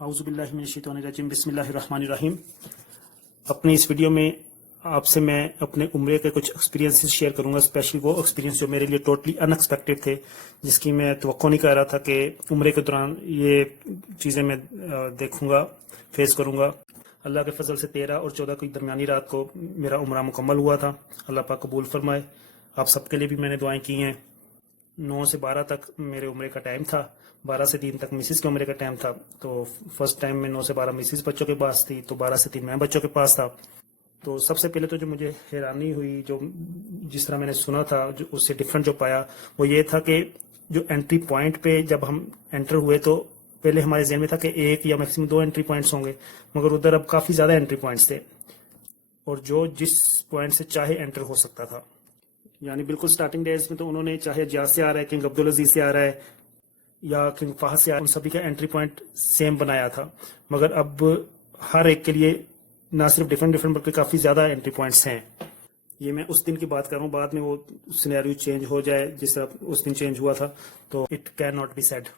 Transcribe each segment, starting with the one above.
اعوذ باللہ من الشیطان الرجیم بسم اللہ الرحمن الرحیم۔ اپنی اس ویڈیو میں آپ سے میں اپنے عمرے کے کچھ ایکسپیرینسز شیئر کروں گا، اسپیشلی وہ ایکسپیرینس جو میرے لیے ٹوٹلی ان ایکسپیکٹڈ تھے، جس کی میں توقع نہیں کر رہا تھا کہ عمرے کے دوران یہ چیزیں میں دیکھوں گا، فیس کروں گا۔ اللہ کے فضل سے 13 اور 14 کی درمیانی رات کو میرا عمرہ مکمل ہوا تھا۔ اللہ پاک قبول فرمائے۔ آپ سب کے لیے بھی میں نے دعائیں کی ہیں۔ 9 سے 12 تک میرے عمرے کا ٹائم تھا، 12 سے 3 تک مسز کے عمرے کا ٹائم تھا۔ تو فرسٹ ٹائم میں 9 سے 12 مسز بچوں کے پاس تھی، تو 12 سے 3 میں بچوں کے پاس تھا۔ تو سب سے پہلے تو جو مجھے حیرانی ہوئی، جو جس طرح میں نے سنا تھا، جو اس سے ڈفرینٹ جو پایا وہ یہ تھا کہ جو انٹری پوائنٹ پہ جب ہم انٹر ہوئے تو پہلے ہمارے ذہن میں تھا کہ 1 یا میکسیمم 2 انٹری پوائنٹس ہوں گے، مگر ادھر اب کافی زیادہ انٹری پوائنٹس تھے، اور جو جس پوائنٹ سے چاہے انٹر ہو سکتا تھا۔ یعنی بالکل سٹارٹنگ ڈیز میں تو انہوں نے چاہے جاز سے آ رہا ہے، کنگ عبدالعزیز سے آ رہا ہے یا کنگ فہد سے آ رہا ہے، ان سبھی کا انٹری پوائنٹ سیم بنایا تھا، مگر اب ہر ایک کے لیے نہ صرف ڈفرینٹ بلکہ کافی زیادہ انٹری پوائنٹس ہیں۔ یہ میں اس دن کی بات کر رہا ہوں، بعد میں وہ سینیریو چینج ہو جائے جس طرح اس دن چینج ہوا تھا، تو it can not be said.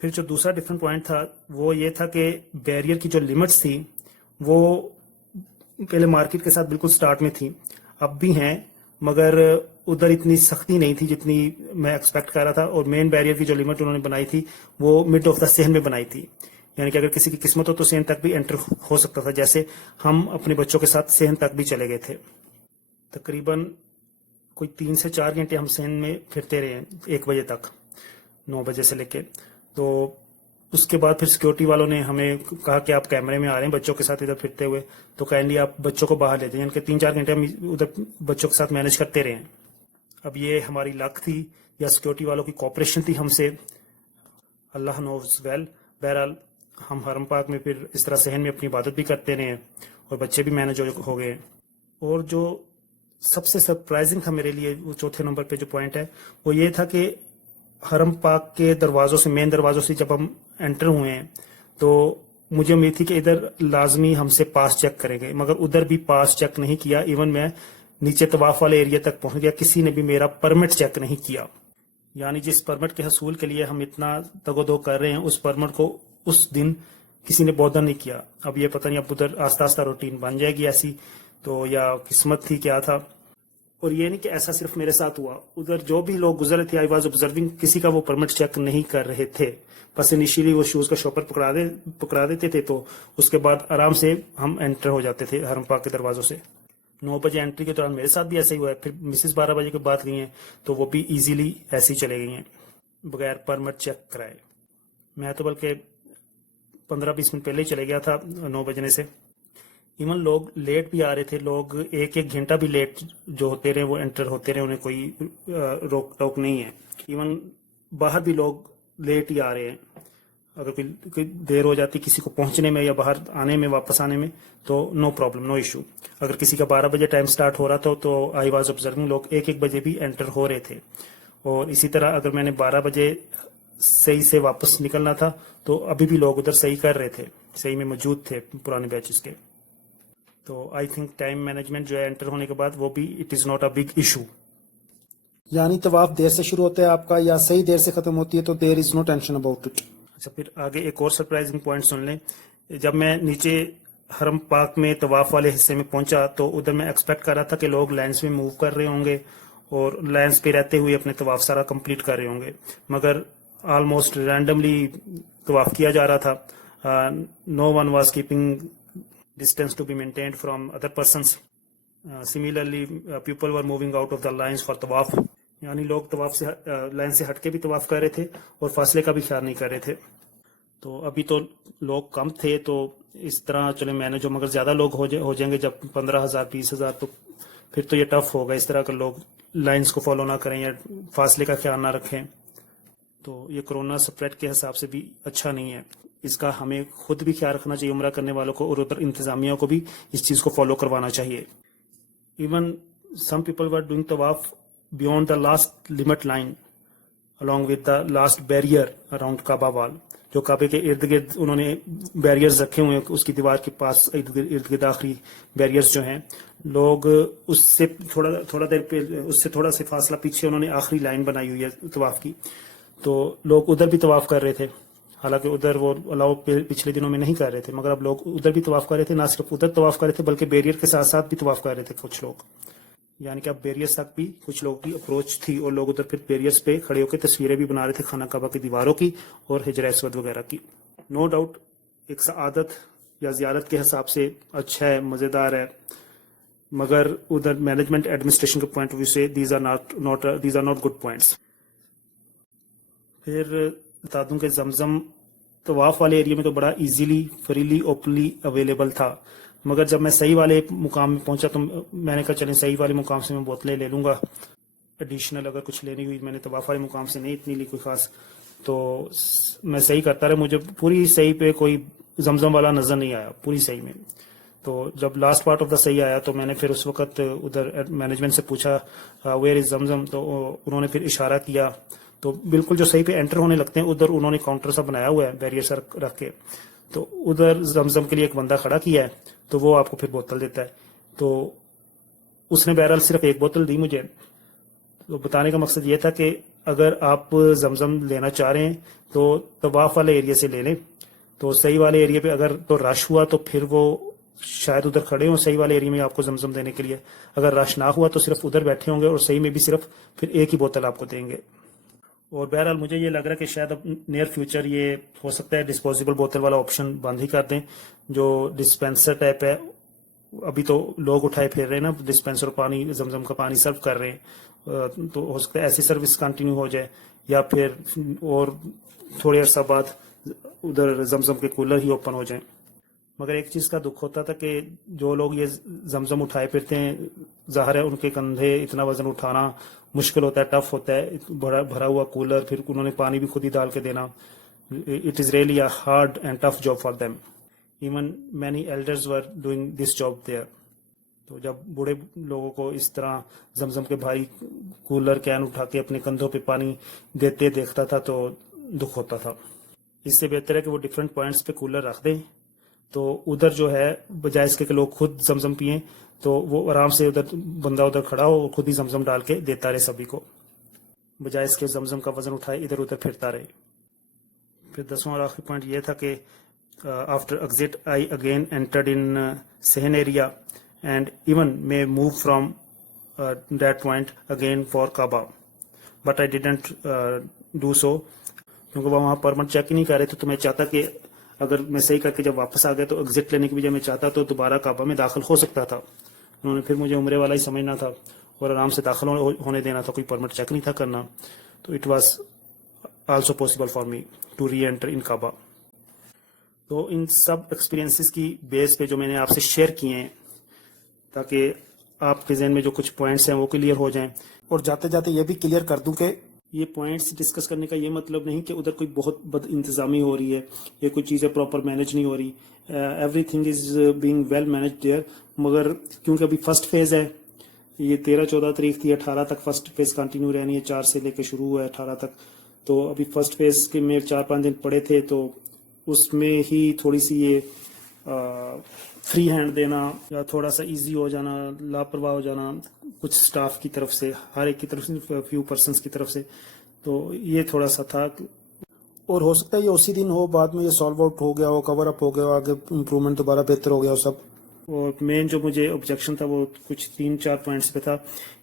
پھر جو دوسرا ڈفرینٹ پوائنٹ تھا وہ یہ تھا کہ بیریئر کی جو لمٹس تھی وہ پہلے مارکیٹ کے ساتھ بالکل سٹارٹ میں تھی، اب بھی ہیں، مگر ادھر اتنی سختی نہیں تھی جتنی میں ایکسپیکٹ کر رہا تھا، اور مین بیریئر کی جو لمٹ انہوں نے بنائی تھی وہ مڈ آف دا صحن میں بنائی تھی، یعنی کہ اگر کسی کی قسمت ہو تو صحن تک بھی انٹر ہو سکتا تھا، جیسے ہم اپنے بچوں کے ساتھ صحن تک بھی چلے گئے تھے۔ تقریباً کوئی 3 سے 4 گھنٹے ہم صحن میں پھرتے رہے ہیں، 1 بجے تک، 9 بجے سے لے کے۔ تو اس کے بعد پھر سیکورٹی والوں نے ہمیں کہا کہ آپ کیمرے میں آ رہے ہیں بچوں کے ساتھ ادھر پھرتے ہوئے، تو کائنڈلی آپ بچوں کو باہر لے جائیں، یعنی کہ 3-4 گھنٹے ہم ادھر بچوں کے ساتھ مینج کرتے رہے ہیں۔ اب یہ ہماری لک تھی یا سیکورٹی والوں کی کوپریشن تھی ہم سے، اللہ نوز ویل۔ بہرحال ہم حرم پاک میں پھر اس طرح صحن میں اپنی عبادت بھی کرتے رہے ہیں، اور بچے بھی مینج ہو گئے۔ اور جو سب سے سرپرائزنگ تھا میرے لیے، وہ چوتھے نمبر پہ جو پوائنٹ ہے وہ یہ تھا کہ حرم پاک کے دروازوں سے، مین دروازوں سے جب ہم انٹر ہوئے ہیں تو مجھے امید تھی کہ ادھر لازمی ہم سے پاس چیک کریں گے، مگر ادھر بھی پاس چیک نہیں کیا۔ ایون میں نیچے طواف والے ایریا تک پہنچ گیا، کسی نے بھی میرا پرمٹ چیک نہیں کیا۔ یعنی جس پرمٹ کے حصول کے لیے ہم اتنا دگ و دو کر رہے ہیں، اس پرمٹ کو اس دن کسی نے بودر نہیں کیا۔ اب یہ پتہ نہیں اب ادھر آہستہ آہستہ روٹین بن جائے گی ایسی، تو یا قسمت تھی کیا تھا۔ اور یہ نہیں کہ ایسا صرف میرے ساتھ ہوا، ادھر جو بھی لوگ گزر رہے تھے، آئی واز آبزرونگ، کسی کا وہ پرمٹ چیک نہیں کر رہے تھے، بس انیشیلی وہ شوز کا شاپر پکڑا دیتے تھے، تو اس کے بعد آرام سے ہم انٹر ہو جاتے تھے حرم پاک کے دروازوں سے۔ 9 بجے انٹری کے دوران میرے ساتھ بھی ایسا ہی ہوا ہے، پھر مسز 12 بجے کے بعد گئی ہیں تو وہ بھی ایزیلی ایسے ہی چلے گئی ہیں بغیر پرمٹ چیک کرائے۔ میں تو بلکہ 15-20 منٹ پہلے ہی چلے گیا تھا 9 بجنے سے۔ ایون لوگ لیٹ بھی آ رہے تھے، لوگ 1-1 گھنٹہ بھی لیٹ جو ہوتے رہے وہ انٹر ہوتے رہے، انہیں کوئی روک ٹوک نہیں ہے۔ ایون باہر بھی لوگ لیٹ ہی آ رہے ہیں، اگر کوئی دیر ہو جاتی کسی کو پہنچنے میں یا باہر آنے میں، واپس آنے میں، تو نو پرابلم، نو ایشو۔ اگر کسی کا 12 بجے ٹائم سٹارٹ ہو رہا تھا تو آئی واز آبزرونگ لوگ 1-1 بجے بھی انٹر ہو رہے تھے۔ اور اسی طرح اگر میں نے 12 بجے صحیح سے واپس نکلنا تھا تو ابھی بھی لوگ ادھر صحیح کر رہے تھے، صحیح میں موجود تھے پرانے بیچز کے۔ تو آئی تھنک ٹائم مینجمنٹ جو ہے انٹر ہونے کے بعد وہ بھی it is not a big issue. یعنی طواف دیر سے شروع ہوتا ہے آپ کا یا صحیح دیر سے ختم ہوتی ہے تو دیر از نو ٹینشن اباؤٹ اٹ۔ اچھا، پھر آگے ایک اور سرپرائزنگ پوائنٹ سن لیں۔ جب میں نیچے حرم پاک میں طواف والے حصے میں پہنچا تو ادھر میں ایکسپیکٹ کر رہا تھا کہ لوگ لائنس میں موو کر رہے ہوں گے اور لائنس پہ رہتے ہوئے اپنے طواف سارا کمپلیٹ کر رہے ہوں گے، مگر آلموسٹ رینڈملی طواف کیا جا رہا تھا۔ No one was keeping distance to be maintained from other persons. Similarly, people were moving out of the lines for tawaf. یعنی لوگ طواف سے لائن سے ہٹ کے بھی طواف کر رہے تھے اور فاصلے کا بھی خیال نہیں کر رہے تھے۔ تو ابھی تو لوگ کم تھے تو اس طرح چلے مینج ہو، مگر زیادہ لوگ ہو جائیں گے جب 15,000 20,000 تو پھر تو یہ ٹف ہوگا، اس طرح کہ لوگ لائنس کو فالو نہ کریں یا فاصلے کا خیال نہ رکھیں، تو یہ کرونا سپریڈ کے حساب سے بھی اچھا نہیں ہے۔ اس کا ہمیں خود بھی خیال رکھنا چاہیے، عمرہ کرنے والوں کو، اور ادھر انتظامیہ کو بھی اس چیز کو فالو کروانا چاہیے۔ Even some people were doing طواف beyond the last limit line along with the last barrier around Kaaba wall, جو کعبے کے ارد گرد انہوں نے بیریئرز رکھے ہوئے ہیں، اس کی دیوار کے پاس ارد گرد آخری بیریئرز جو ہیں، لوگ اس سے تھوڑا دیر پہ، اس سے تھوڑا سے فاصلہ پیچھے انہوں نے آخری لائن بنائی ہوئی ہے طواف کی، تو لوگ ادھر بھی طواف کر رہے تھے۔ حالانکہ ادھر وہ الاؤ پچھلے دنوں میں نہیں کر رہے تھے، مگر اب لوگ ادھر بھی طواف کر رہے تھے، نہ صرف ادھر طواف کر رہے تھے بلکہ بیریئر کے ساتھ ساتھ بھی طواف کر رہے تھے کچھ لوگ، یعنی کہ اب بیریئر تک بھی کچھ لوگوں کی اپروچ تھی اور لوگ ادھر پھر بیریئرز پہ کھڑے ہو کے تصویریں بھی بنا رہے تھے خانہ کعبہ کی دیواروں کی اور حجر اسود وغیرہ کی۔ نو ڈاؤٹ ایک سعادت یا زیارت کے حساب سے اچھا ہے، مزیدار ہے، مگر ادھر مینجمنٹ ایڈمنسٹریشن کے پوائنٹ آف ویو سے these are not good points. پھر بتا دوں کہ زمزم طواف والے ایریا میں تو بڑا ایزیلی فریلی اوپنلی اویلیبل تھا، مگر جب میں صحیح والے مقام میں پہنچا تو میں نے کہا چلیں صحیح والے مقام سے میں بوتلیں لے لوں گا ایڈیشنل اگر کچھ لینی ہوئی، میں نے طواف والے مقام سے نہیں اتنی لی کوئی خاص، تو میں صحیح کرتا رہا، مجھے پوری صحیح پہ کوئی زمزم والا نظر نہیں آیا پوری صحیح میں۔ تو جب لاسٹ پارٹ آف دا صحیح آیا تو میں نے پھر اس وقت ادھر مینجمنٹ سے پوچھا ویئر از زمزم، تو انہوں نے پھر اشارہ کیا، تو بالکل جو صحیح پہ انٹر ہونے لگتے ہیں ادھر انہوں نے کاؤنٹر سا بنایا ہوا ہے بیریئر سا رکھ کے، تو ادھر زمزم کے لیے ایک بندہ کھڑا کیا ہے، تو وہ آپ کو پھر بوتل دیتا ہے، تو اس نے بہرحال صرف ایک بوتل دی مجھے۔ تو بتانے کا مقصد یہ تھا کہ اگر آپ زمزم لینا چاہ رہے ہیں تو طواف والے ایریا سے لے لیں، تو صحیح والے ایریا پہ اگر تو رش ہوا تو پھر وہ شاید ادھر کھڑے ہوں صحیح والے ایریا میں آپ کو زمزم دینے کے لیے، اگر رش نہ ہوا تو صرف ادھر بیٹھے ہوں گے اور صحیح میں بھی صرف پھر ایک ہی بوتل آپ کو دیں گے۔ اور بہرحال مجھے یہ لگ رہا ہے کہ شاید اب نیئر فیوچر یہ ہو سکتا ہے ڈسپوزیبل بوتل والا آپشن بند ہی کر دیں، جو ڈسپینسر ٹائپ ہے، ابھی تو لوگ اٹھائے پھر رہے ہیں نا ڈسپینسر پانی زمزم کا پانی سرو کر رہے ہیں، تو ہو سکتا ہے ایسی سروس کنٹینیو ہو جائے، یا پھر اور تھوڑے عرصہ بعد ادھر زمزم کے کولر ہی اوپن ہو جائیں۔ مگر ایک چیز کا دکھ ہوتا تھا کہ جو لوگ یہ زمزم اٹھائے پھرتے ہیں، ظاہر ہے ان کے کندھے اتنا وزن اٹھانا مشکل ہوتا ہے، ٹف ہوتا ہے، بھرا ہوا کولر، پھر انہوں نے پانی بھی خود ہی ڈال کے دینا، it is really a hard and tough job for them, even many elders were doing this job there. تو جب بوڑھے لوگوں کو اس طرح زمزم کے بھاری کولر کین اٹھا کے اپنے کندھوں پہ پانی دیتے دیکھتا تھا تو دکھ ہوتا تھا۔ اس سے بہتر ہے کہ وہ ڈفرینٹ پوائنٹس پہ کولر رکھ دیں، تو ادھر جو ہے بجائے اس کے کہ لوگ خود زمزم پئیں تو وہ آرام سے ادھر بندہ ادھر کھڑا ہو اور خود ہی زمزم ڈال کے دیتا رہے سبھی کو، بجائے اس کے زمزم کا وزن اٹھائے ادھر ادھر پھرتا رہے۔ پھر 10واں اور آخری پوائنٹ یہ تھا کہ after exit I again entered in صحن area and even may move from that point again for Kaaba, but I didn't do so کیونکہ وہ وہاں پرمٹ چیک ہی نہیں کر رہے تھے، تو میں چاہتا کہ اگر میں صحیح کر کے جب واپس آ گیا تو ایگزٹ لینے کی بجائے میں چاہتا تو دوبارہ کعبہ میں داخل ہو سکتا تھا، انہوں نے پھر مجھے عمرے والا ہی سمجھنا تھا اور آرام سے داخل ہونے دینا تھا، کوئی پرمٹ چیک نہیں تھا کرنا، تو it was also possible for me to reenter in Kaaba. تو ان سب ایکسپیرینسز کی بیس پہ جو میں نے آپ سے شیئر کیے ہیں تاکہ آپ کے ذہن میں جو کچھ پوائنٹس ہیں وہ کلیئر ہو جائیں، اور جاتے جاتے یہ بھی کلیئر کر دوں کہ یہ پوائنٹس ڈسکس کرنے کا یہ مطلب نہیں کہ ادھر کوئی بہت بد انتظامی ہو رہی ہے، یہ کوئی چیزیں پراپر مینج نہیں ہو رہی، everything is being well managed there, مگر کیونکہ ابھی فرسٹ فیز ہے، یہ 13-14 تاریخ تھی، 18 تک فرسٹ فیز کنٹینیو رہنی ہے، 4 سے لے کے شروع ہوا ہے 18 تک، تو ابھی فرسٹ فیز کے میں 4-5 دن پڑے تھے، تو اس میں ہی تھوڑی سی یہ فری ہینڈ دینا یا تھوڑا سا ایزی ہو جانا، لاپرواہ ہو جانا کچھ سٹاف کی طرف سے، ہر ایک کی طرف سے، فیو پرسنس کی طرف سے، تو یہ تھوڑا سا تھا۔ اور ہو سکتا ہے یہ اسی دن ہو، بعد میں یہ سالو آؤٹ ہو گیا ہو، کور اپ ہو گیا ہو، آگے امپروومنٹ دوبارہ بہتر ہو گیا ہو سب۔ اور مین جو مجھے آبجیکشن تھا وہ کچھ 3-4 پوائنٹس پہ تھا۔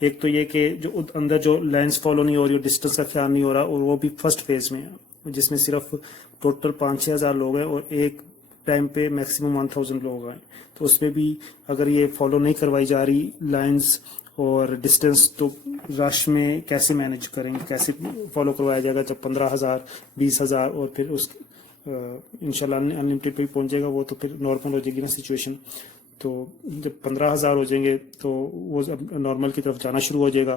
ایک تو یہ کہ جو اندر جو لائنس فالو نہیں ہو رہی اور ڈسٹینس کا خیال نہیں ہو رہا، اور وہ بھی فرسٹ فیز میں، جس میں صرف ٹوٹل 5-6 ہزار لوگ ہیں اور ایک ٹائم پہ میکسیمم 1000 لوگ ہیں، تو اس میں بھی اگر یہ فالو نہیں کروائی جا رہی لائنس اور ڈسٹینس، تو رش میں کیسے مینج کریں گے، کیسے فالو کروایا جائے گا جب 15,000 20,000 اور پھر اس انشاءاللہ انلمیٹڈ پہ ہی پہنچ جائے گا وہ، تو پھر نارمل ہو جائے گی نا سچویشن، تو جب 15,000 ہو جائیں گے تو وہ نارمل کی طرف جانا شروع ہو جائے گا،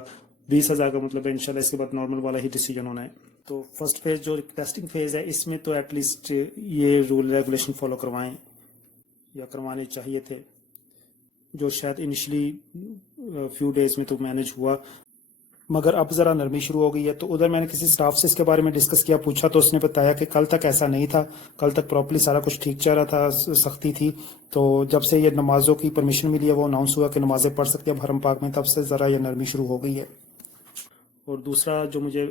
20,000 کا مطلب ہے انشاءاللہ اس کے بعد نارمل والا ہی ڈیسیجن ہونا ہے۔ تو فرسٹ فیز جو ٹیسٹنگ فیز ہے، اس میں تو ایٹ لیسٹ یہ رول ریگولیشن فالو کروائیں یا کروانے چاہیے تھے، جو شاید انیشلی فیو ڈیز میں تو مینج ہوا، مگر اب ذرا نرمی شروع ہو گئی ہے۔ تو ادھر میں نے کسی سٹاف سے اس کے بارے میں ڈسکس کیا، پوچھا، تو اس نے بتایا کہ کل تک ایسا نہیں تھا، کل تک پراپرلی سارا کچھ ٹھیک چل رہا تھا، سختی تھی، تو جب سے یہ نمازوں کی پرمیشن ملی ہے، وہ اناؤنس ہوا کہ نمازیں پڑھ سکتے ہیں اب حرم پاک میں، تب سے ذرا یہ نرمی شروع ہو گئی ہے۔ اور دوسرا جو مجھے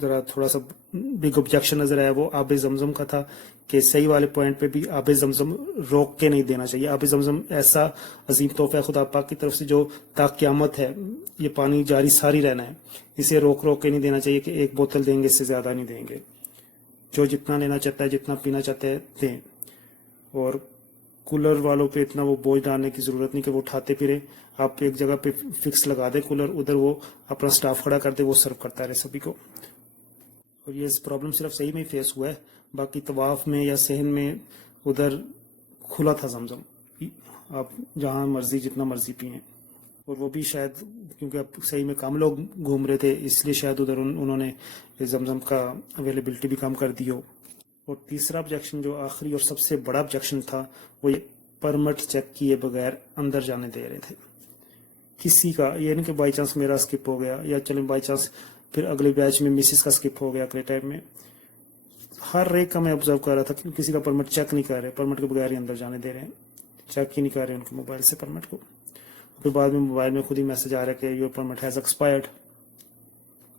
ذرا تھوڑا سا بگ آبجیکشن نظر آیا وہ آب زمزم کا تھا کہ صحیح والے پوائنٹ پہ بھی آب زمزم روک کے نہیں دینا چاہیے. آب زمزم ایسا عظیم تحفہ ہے خدا پاک کی طرف سے جو تا قیامت ہے یہ پانی جاری ساری رہنا ہے. اسے روک کے نہیں دینا چاہیے کہ ایک بوتل دیں گے اس سے زیادہ نہیں دیں گے. جو جتنا لینا چاہتا ہے جتنا پینا چاہتا ہے دیں. اور کولر والوں پہ اتنا وہ بوجھ ڈالنے کی ضرورت نہیں کہ وہ اٹھاتے پھرے. آپ ایک جگہ پہ فکس لگا دیں کولر, ادھر وہ اپنا سٹاف کھڑا کر دے, وہ سرو کرتا رہے سبھی کو. اور یہ پرابلم صرف صحیح میں ہی فیس ہوا ہے, باقی طواف میں یا صحن میں ادھر کھلا تھا زمزم, آپ جہاں مرضی جتنا مرضی پئیں. اور وہ بھی شاید کیونکہ اب صحیح میں کم لوگ گھوم رہے تھے اس لیے شاید ادھر انہوں نے زمزم کا اویلیبلٹی بھی کم کر دی ہو. اور تیسرا آبجیکشن جو آخری اور سب سے بڑا آبجیکشن تھا وہ یہ پرمٹ چیک کیے بغیر اندر جانے دے رہے تھے کسی کا. یہ نہیں کہ بائی چانس میرا اسکپ ہو گیا یا چلیں بائی چانس پھر اگلے بیچ میں مسز کا اسکپ ہو گیا اگلے ٹائم میں. ہر ایک کا میں آبزرو کر رہا تھا کہ کسی کا پرمٹ چیک نہیں کر رہے, پرمٹ کے بغیر ہی اندر جانے دے رہے ہیں, چیک ہی نہیں کر رہے ان کے موبائل سے پرمٹ کو. پھر بعد میں موبائل میں خود ہی میسج آ رہا ہے کہ یور پرمٹ ہیز ایکسپائرڈ.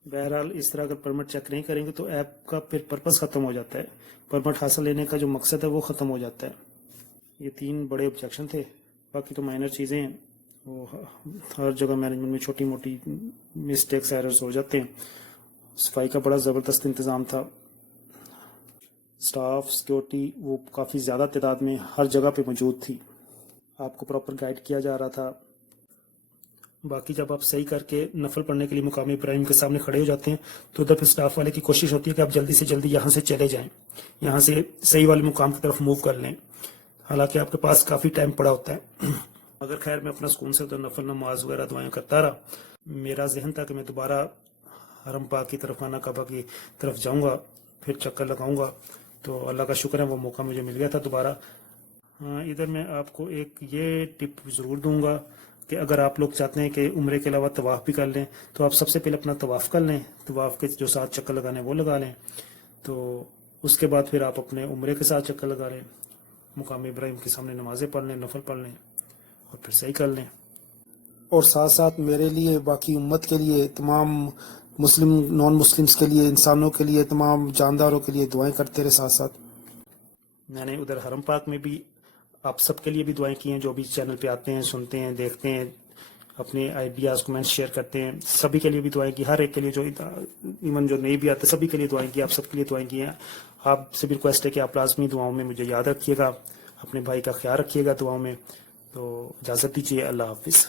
بہرحال اس طرح اگر پرمٹ چیک نہیں کریں گے تو ایپ کا پھر پرپز ختم ہو جاتا ہے, پرمٹ حاصل لینے کا جو مقصد ہے وہ ختم ہو جاتا ہے. یہ 3 بڑے آبجیکشن تھے, باقی تو مائنر چیزیں ہیں, وہ ہر جگہ مینجمنٹ میں چھوٹی موٹی مسٹیکس ایررز ہو جاتے ہیں. صفائی کا بڑا زبردست انتظام تھا, سٹاف سیکیورٹی وہ کافی زیادہ تعداد میں ہر جگہ پہ موجود تھی, آپ کو پراپر گائیڈ کیا جا رہا تھا. باقی جب آپ صحیح کر کے نفل پڑھنے کے لیے مقام ابراہیم کے سامنے کھڑے ہو جاتے ہیں تو ادھر پہ سٹاف والے کی کوشش ہوتی ہے کہ آپ جلدی سے جلدی یہاں سے چلے جائیں, یہاں سے صحیح والے مقام کی طرف موو کر لیں, حالانکہ آپ کے پاس کافی ٹائم پڑا ہوتا ہے. مگر خیر میں اپنا سکون سے ادھر نفل نماز وغیرہ دعائیں کرتا رہا. میرا ذہن تھا کہ میں دوبارہ حرم پاک کی طرف خانہ کعبہ کی طرف جاؤں گا, پھر چکر لگاؤں گا. تو اللہ کا شکر ہے وہ موقع مجھے مل گیا تھا دوبارہ. ادھر میں آپ کو ایک یہ ٹپ ضرور دوں گا کہ اگر آپ لوگ چاہتے ہیں کہ عمرے کے علاوہ طواف بھی کر لیں تو آپ سب سے پہلے اپنا طواف کر لیں, طواف کے جو 7 چکر لگانے وہ لگا لیں, تو اس کے بعد پھر آپ اپنے عمرے کے 7 چکر لگا لیں, مقام ابراہیم کے سامنے نمازیں پڑھ لیں, نفل پڑھ لیں اور پھر صحیح کر لیں. اور ساتھ ساتھ میرے لیے, باقی امت کے لیے, تمام مسلم نان مسلمس کے لیے, انسانوں کے لیے, تمام جانداروں کے لیے دعائیں کرتے رہے ساتھ ساتھ. میں نے ادھر حرم پاک میں بھی آپ سب کے لیے بھی دعائیں کی ہیں, جو بھی چینل پہ آتے ہیں, سنتے ہیں, دیکھتے ہیں, اپنے آئیڈیاز کمنٹس شیئر کرتے ہیں, سبھی کے لیے بھی دعائیں کی. ہر ایک کے لیے جو ایون جو نہیں بھی آتے سبھی کے لیے دعائیں کی, آپ سب کے لیے دعائیں کی ہیں. آپ سے بھی ریکویسٹ ہے کہ آپ لازمی دعاؤں میں مجھے یاد رکھیے گا, اپنے بھائی کا خیال رکھیے گا دعاؤں میں. تو اجازت دیجیے, اللہ حافظ.